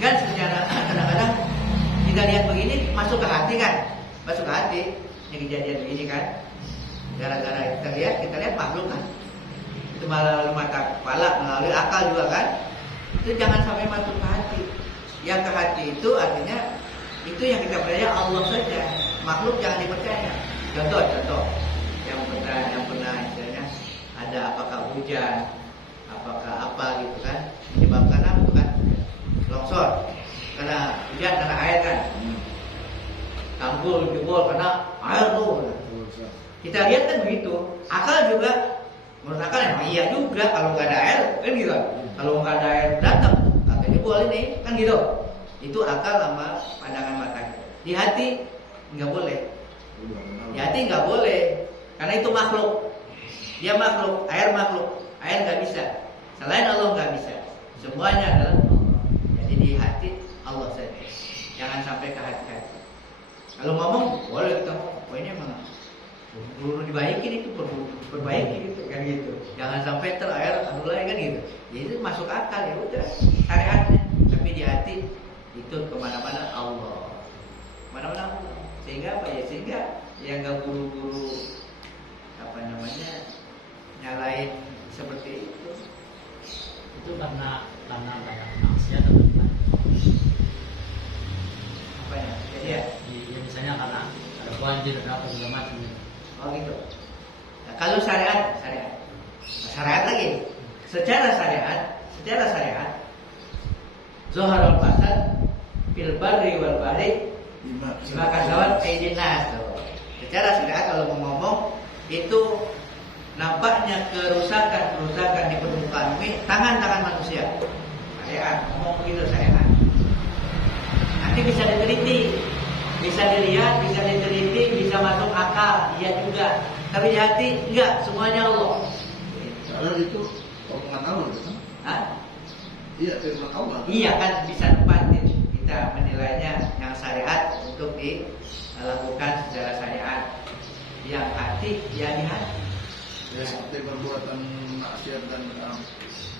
Kan secara kadang-kadang kita lihat begini masuk ke hati kan? Masuk ke hati. Ini kejadian begini kan? Gara-gara kita lihat makhluk kan? Itu melalui mata kepala, melalui akal juga kan? Itu jangan sampai masuk ke hati. Yang ke hati itu artinya itu yang kita percaya Allah saja. Makhluk jangan dipercaya. Contoh yang pernah istilahnya ada apakah hujan, apakah apa gitu kan? Menyebabkan apa itu kan? Longsor. Karena hujan karena air kan. Tanggul jebol karena air tuh. Kita lihat kan begitu. Akal juga menurut akal emang iya juga kalau nggak ada air kan gitu. Kalau nggak ada air datang katanya boleh nih kan gitu. Itu akal sama pandangan mata. Di hati nggak boleh. Di hati nggak boleh karena itu makhluk. Dia makhluk, air nggak bisa. Selain Allah nggak bisa. Semuanya adalah Allah. Jadi di hati Allah saja. Jangan sampai ke hati-hati. Kalau ngomong boleh kita ngomong. Oh ini emang perlu dibaikin itu perbaiki gitu kan gitu. Jangan sampai terair adulai kan gitu. Jadi itu masuk akal ya udah syariatnya. Tapi di hati itu kemana-mana Allah. Mana-mana Allah. Sehingga apa ya? Sehingga yang nggak buru-buru nyalain seperti itu. Itu karena maksiat atau gimana? Apa ya? Jadi ya misalnya karena ada banjir ada apa segala macam. Oh gitu. Nah, kalau syariat lagi. Secara syariat Zoharul fasad fil barri wal bahri bima kasabat aydin nas. Secara syariat kalau mau ngomong itu nampaknya kerusakan di permukaan bumi tangan manusia. Syariat ngomong begitu syariat. Nanti bisa diteliti, bisa dilihat, bisa diteliti, bisa masuk akal, iya juga. Tapi di hati enggak, semuanya Allah. Karena itu omongan Allah kan? Hah? Iya, firman Allah. Iya kan bisa nempatin kita menilainya yang syariat untuk dilakukan secara syariat. Yang hati, ya di hati. Ya seperti perbuatan maksiat dan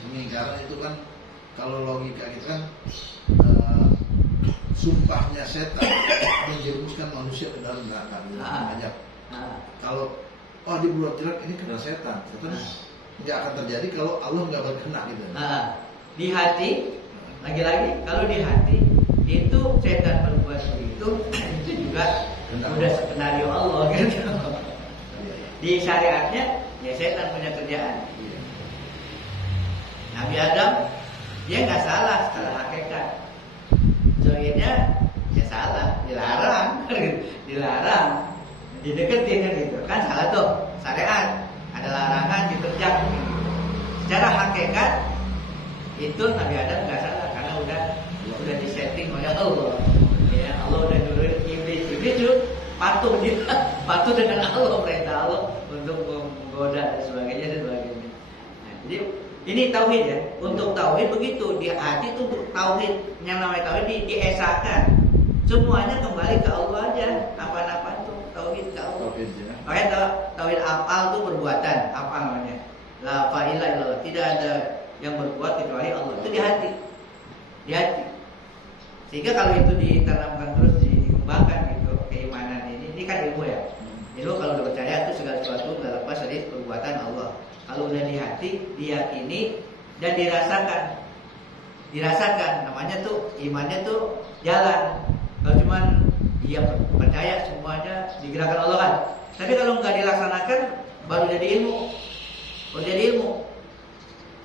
mengingkar itu kan kalau logika kita kan sumpahnya setan menjerumuskan manusia ke dalam neraka. Ajak. Kalau dibuat jelek ini kena setan nggak akan terjadi kalau Allah nggak berkenan gitu. Di hati lagi-lagi kalau di hati itu setan berbuat begitu itu juga udah skenario Allah gitu. Di syariatnya ya setan punya kerjaan. Nabi Adam dia nggak salah secara hakikat. Zohirnya ya salah, dilarang. dideketin kan gitu. Kan salah tuh. Syariat ada larangan diterjang. Secara hakikat itu Nabi Adam nggak salah karena udah disetting oleh Allah. Ya, Allah udah nurunin iblis. Iblis tuh patuh dengan Allah, perintah Allah untuk menggoda dan sebagainya. Nah, jadi ini tauhid ya. Untuk tauhid begitu di hati itu untuk tauhid yang namanya tauhid diesakan. Semuanya kembali ke Allah aja. Apa-apa itu tauhid ke Allah. Tauhid ya. Makanya tauhid afal itu perbuatan, apa namanya? La ilaha illallah. Tidak ada yang berbuat kecuali Allah. Itu di hati. Di hati. Sehingga kalau itu ditanamkan terus dikembangkan gitu keimanan ini kan ilmu ya. Ilmu kalau udah percaya itu segala sesuatu nggak lepas dari perbuatan Allah. Kalau udah di hati, diyakini dan dirasakan namanya tuh imannya tuh jalan. Kalau cuman dia percaya semuanya digerakkan Allah kan. Tapi kalau nggak dilaksanakan baru jadi ilmu.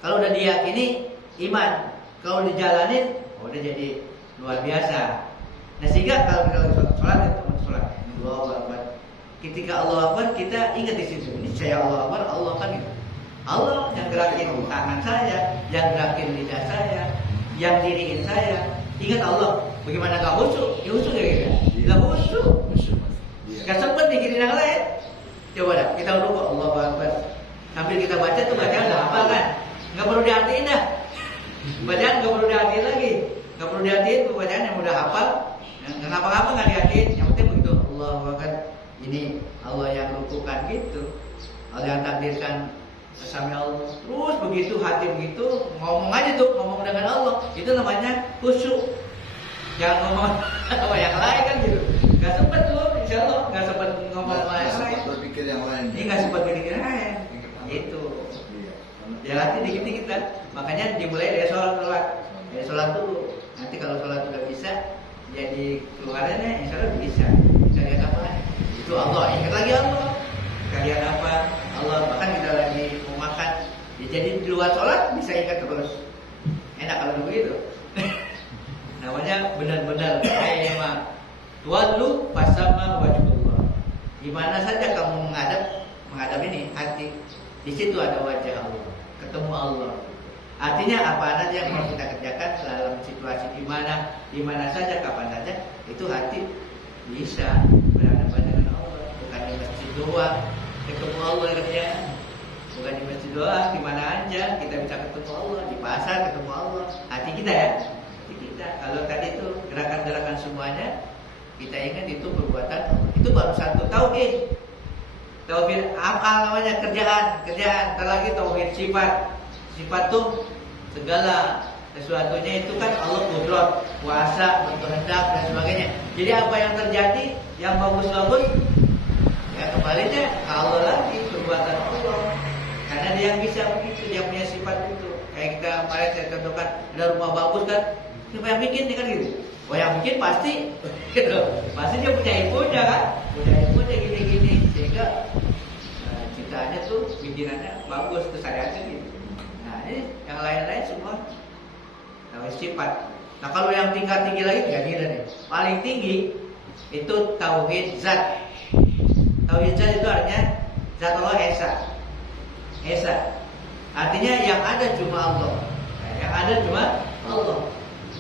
Kalau udah diyakini iman, kalau dijalanin udah jadi luar biasa. Nah sehingga kalau kita lagi sholat itu sholat Allahu Akbar. Ketika Allah Akbar kita ingat di situ. Ini saya Allah Akbar, Allah kan gitu. Allah yang gerakin tangan saya, yang gerakin lidah saya, yang diriin saya. Ingat Allah. Bagaimana gak khusyuk? Ya khusyuk ya gitu. Gak khusyuk. Gak sempet mikirin yang lain. Coba dah, kita rukuk Allahu Akbar. Sambil kita baca tuh bacaan udah hafal kan? Gak perlu diartiin dah. Bacaan gak perlu diartiin lagi. Gak perlu diartiin bacaan yang udah hafal. Kenapa-ngapa gak diartiin? Yang penting begitu Allahu Akbar. Ini Allah yang rukukan gitu. Allah yang takdirkan bersama Allah. Terus begitu hati begitu ngomong aja tuh, ngomong dengan Allah. Itu namanya khusyuk. Jangan ngomong apa yang lain kan gitu. Gak sempet tuh, insya Allah gak sempet ngomong yang lain. Berpikir yang lain. Ini gak sempet berpikir yang lain. Itu. Ya latih dikit-dikit kan. Makanya dimulai dari sholat. Dari sholat dulu. Nanti kalau sholat udah bisa, jadi keluarannya insya Allah bisa. Bisa lihat apa? Itu Allah. Ingat lagi Allah. Kalian apa? Allah. Bahkan kita lagi mau makan. Ya, jadi di luar sholat bisa ingat terus. Enak kalau begitu. Namanya benar-benar kayak tuallu fasama wajhullah. Di mana saja kamu menghadap ini hati, di situ ada wajah Allah, ketemu Allah. Artinya apa saja yang mau kita kerjakan dalam situasi di mana saja, kapan saja, itu hati bisa berhadapan dengan Allah. Bukan di masjid doang ketemu Allah kerja, bukan di masjid doang, di mana aja kita bisa ketemu Allah, di pasar ketemu Allah. Hati kita ya. Kalau tadi itu gerakan-gerakan semuanya kita ingat itu perbuatan Allah. Itu baru satu tauhid. Tauhid afal namanya kerjaan. Terlagi tauhid sifat. Sifat tuh segala sesuatunya itu kan Allah qudrat, kuasa, berkehendak dan sebagainya. Jadi apa yang terjadi yang bagus-bagus ya kembalinya ke Allah lagi, perbuatan Allah. Karena dia yang bisa begitu, dia punya sifat itu. Kayak kita kemarin saya contohkan ada rumah bagus kan. Siapa yang bikin kan gitu? Oh yang bikin pasti gitu. Pasti dia punya ilmunya kan? Punya ilmunya gini-gini sehingga ciptaannya tuh pikirannya bagus, kesadarannya gitu. Nah ini yang lain-lain semua tauhid sifat. Nah kalau yang tingkat tinggi lagi ya gila nih. Paling tinggi itu tauhid zat. Tauhid zat itu artinya zat Allah esa. Artinya yang ada cuma Allah. Yang ada cuma Allah.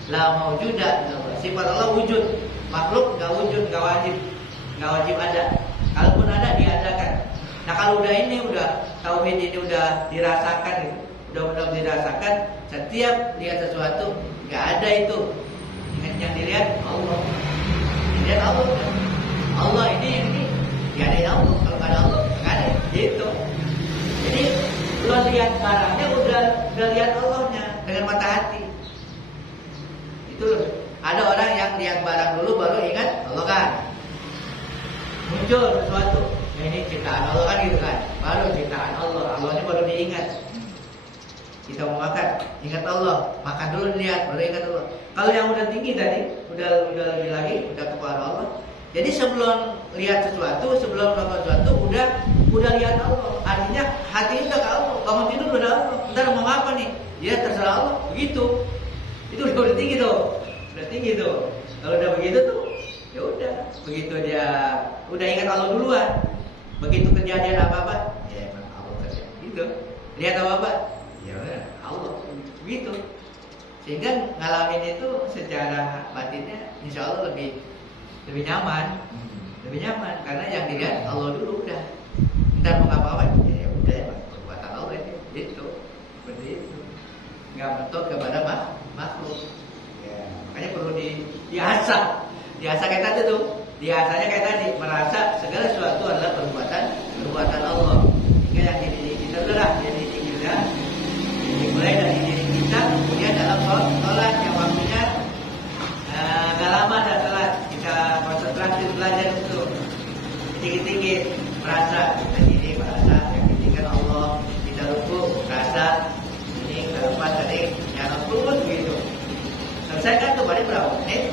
La maujuda, sifat Allah wujud. Makhluk enggak wujud, enggak wajib ada. Kalaupun ada diadakan. Nah kalau udah tauhid ini udah dirasakan gitu. Udah benar dirasakan, setiap lihat sesuatu enggak ada itu. Yang dilihat Allah. Dilihat Allah. Allah ini enggak ada Allah. Kalau enggak ada Allah, enggak ada. Gitu. Jadi belum lihat barangnya udah lihat Allahnya dengan mata hati. Itu ada orang yang lihat barang dulu baru ingat Allah kan. Muncul sesuatu, ya ini ciptaan Allah kan gitu kan. Baru ciptaan Allah, Allahnya baru diingat. Kita mau makan, ingat Allah. Makan dulu lihat, baru ingat Allah. Kalau yang udah tinggi tadi, udah lebih lagi, udah kepada Allah. Jadi sebelum lihat sesuatu, sebelum melakukan sesuatu, udah lihat Allah. Artinya hatinya udah ke Allah. Bangun tidur udah Allah. Ntar mau apa nih? Dia terserah Allah. Begitu. Itu udah tinggi tuh. Kalau udah begitu tuh, ya udah. Begitu dia udah ingat Allah duluan. Begitu kejadian apa-apa, ya emang Allah kerja. Gitu. Lihat apa-apa, ya udah Allah. Gitu. Sehingga ngalamin itu secara batinnya insya Allah lebih nyaman. Lebih nyaman karena yang dilihat Allah dulu udah. Ntar mau ngapa-ngapain, ya udah emang perbuatan Allah itu. Gitu. Seperti itu. Nggak mentok kepada makhluk. Ya, makanya perlu diasah. Diasah kayak tadi tuh. Diasahnya kayak tadi, merasa segala sesuatu adalah perbuatan Allah. Hingga yang diri kita adalah jadi kita dimulai dari diri kita, kemudian dalam sholat yang waktunya gak lama dan sholat kita konsentrasi belajar itu tinggi-tinggi merasa kita ini merasa yang ditinggikan Allah, kita ruku merasa ini lepas tadi nyala pun gitu. Selesai tuh paling berapa menit?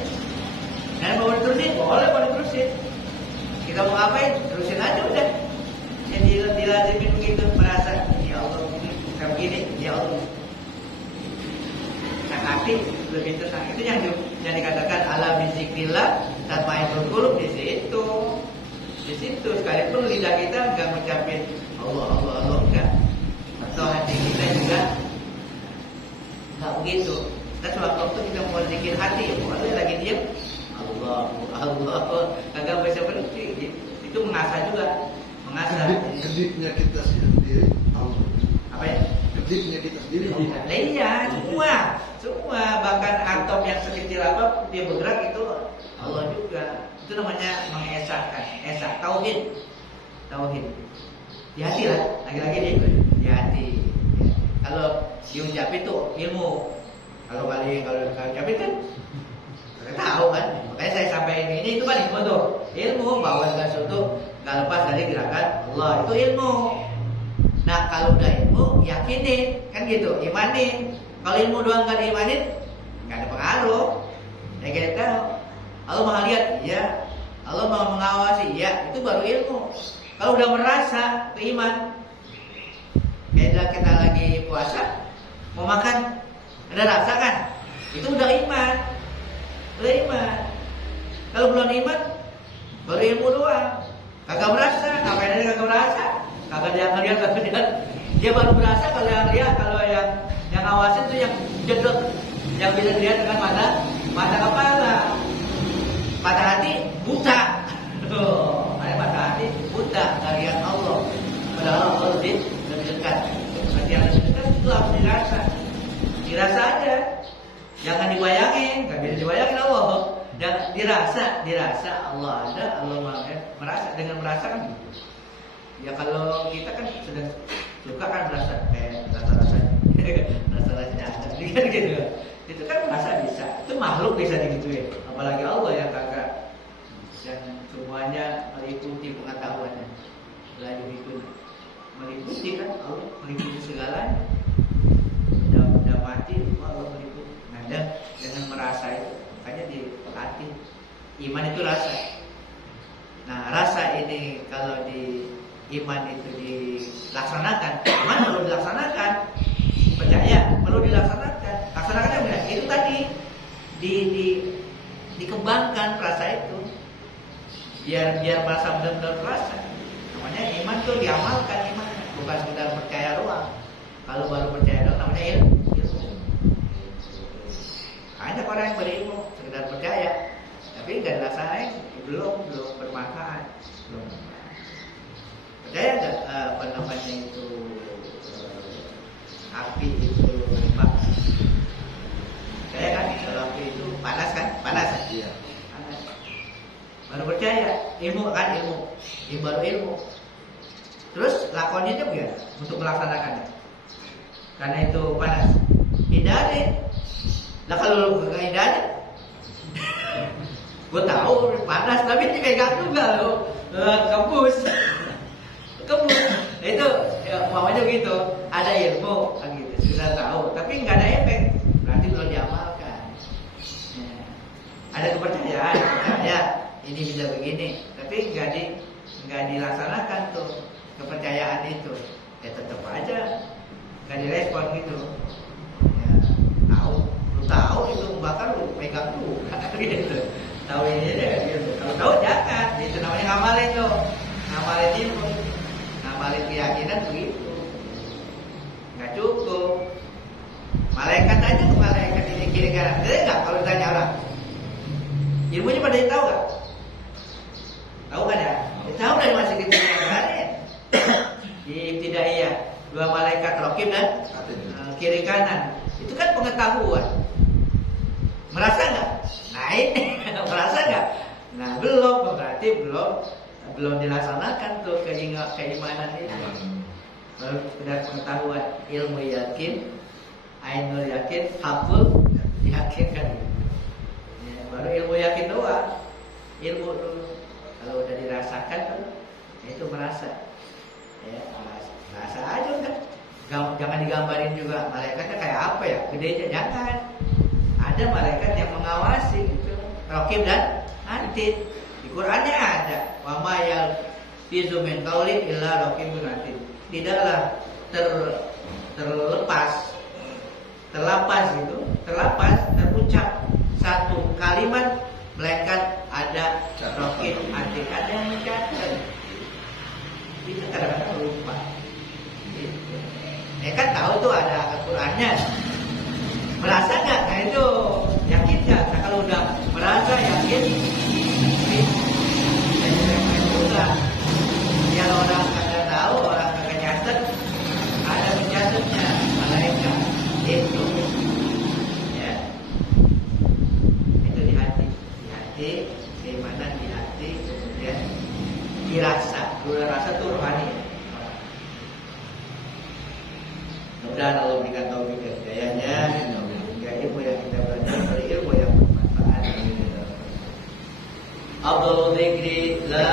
Dan mau diterusin, boleh mau diterusin. Kita mau ngapain, terusin aja udah. Yang dilazimin begitu, merasa ya Allah kayak begini, ya Allah. Nah, hati lebih tenang. Itu yang dikatakan ala bizikrillah tatmainnul qulub di situ. Di situ sekalipun lidah kita enggak mengucapin Allah enggak. Atau hati kita juga enggak begitu. Dan sewaktu kita mau zikir hati, kalau lagi diam Allah kagak bisa berhenti. Itu mengasah juga, mengasah. Kedipnya kita sendiri Allah. Apa ya? Kedipnya kita sendiri Allah. Iya, semua bahkan atom yang sekecil apa dia bergerak itu Allah juga. Itu namanya mengesahkan, tauhid. Di hati lah, lagi-lagi di hati. Kalau diucap itu ilmu. Kalau ucapin kan kita tahu kan, makanya saya sampaikan ini itu kan ilmu bahwa segala sesuatu nggak lepas dari gerakan Allah, itu ilmu. Nah kalau udah ilmu yakinin kan gitu, imanin. Kalau ilmu doang nggak diimanin nggak ada pengaruh. Ya kita Allah maha lihat, ya Allah maha mengawasi, ya itu baru ilmu. Kalau udah merasa beriman, kayak kita lagi puasa mau makan ada rasa kan, itu udah iman. Kalau belum iman baru ilmu doang, kagak merasa. Ngapain aja kagak merasa, kagak dia dia baru merasa kalau yang ngawasin itu yang jedot, yang bisa dilihat dengan mata kepala. Mata hati buta. Ada mata hati buta dari lihat Allah. Padahal Allah lebih dekat. Yang lebih dekat itu harus dirasa aja. Jangan dibayangin, nggak bisa dibayangin Allah. Dan dirasa Allah ada, Allah merasa. Dengan merasa kan gitu. Ya kalau kita kan sudah suka kan merasa kayak rasa-rasanya ada, kan gitu. Itu kan merasa bisa. Itu makhluk bisa digituin. Apalagi Allah yang kagak, yang semuanya meliputi pengetahuannya. Lalu itu meliputi kan Allah meliputi segalanya. Udah mati, Allah meliputi. Dan dengan merasa itu, makanya di hati iman itu rasa. Nah rasa ini kalau di iman itu dilaksanakan, iman perlu dilaksanakan, percaya perlu dilaksanakan. Laksanakannya enggak? Itu tadi dikembangkan rasa itu, biar merasa benar-benar rasa. Namanya iman itu diamalkan, iman bukan sekedar percaya doang. Kalau baru percaya doang namanya ilmu. Banyak orang yang berilmu sekedar percaya, tapi nggak dilaksanain, belum bermanfaat. Percaya nggak apa namanya itu api itu panas? Percaya kan kalau api itu panas kan? Panas. Iya. Panas. Baru percaya, ilmu kan ilmu, baru ilmu. Terus lakonnya juga untuk melaksanakannya. Karena itu panas, hindarin. Lah kalau lu gak hindarin, gue tahu panas tapi dipegang juga lo, kembus. Itu ya, mamanya gitu. Ada ilmu, gitu sudah tahu, tapi nggak ada efek, berarti belum diamalkan. Ya. Ada kepercayaan, percaya ini bisa begini, tapi nggak dilaksanakan tuh kepercayaan itu, ya tetap aja nggak direspon gitu. Ya, tahu itu bakar lu pegang tuh gitu. Tahu ini deh gitu. Kalau tahu jangan, itu namanya ngamalin Ilmunya pada tahu gak? Tahu kan ya? Tahu dari masih kecil kan ya? Di ibtidaiyah, 2 malaikat raqib dan kiri kanan. Itu kan pengetahuan. Merasa nggak? Nah ini merasa nggak? Nah belum, berarti belum dilaksanakan tuh keimanan itu. Baru sekedar pengetahuan, ilmu yakin, ainul yakin, haful yakin kan. Ya, baru ilmu yakin doang, ilmu dulu. Kalau udah dirasakan tuh, itu merasa. Ya, merasa aja udah. Jangan digambarin juga malaikatnya kayak apa ya, gedenya jangan. Ada malaikat yang mengawasi gitu, raqib dan atid. Di Qur'annya ada, wa ma yalfizu min qaulin illa raqibun atid. Tidaklah terucap satu kalimat melainkan ada raqib atid, ada yang mencatat. Itu kadang-kadang lupa. Gitu. Ya kan tahu tuh ada Al-Qur'annya. Merasa nggak? Nah itu yakin nggak? Nah kalau udah merasa yakin, juga. Yang orang kagak tahu, orang kagak nyatet, ada mencatatnya malaikat itu, ya. Itu di hati, keimanan di hati, kemudian dirasa, rasa tuh rohani. Mudah-mudahan Allah berikan taufik dan hidayahnya. Ilmu yang kita belajar ilmu yang bermanfaat. Abdul dzikri la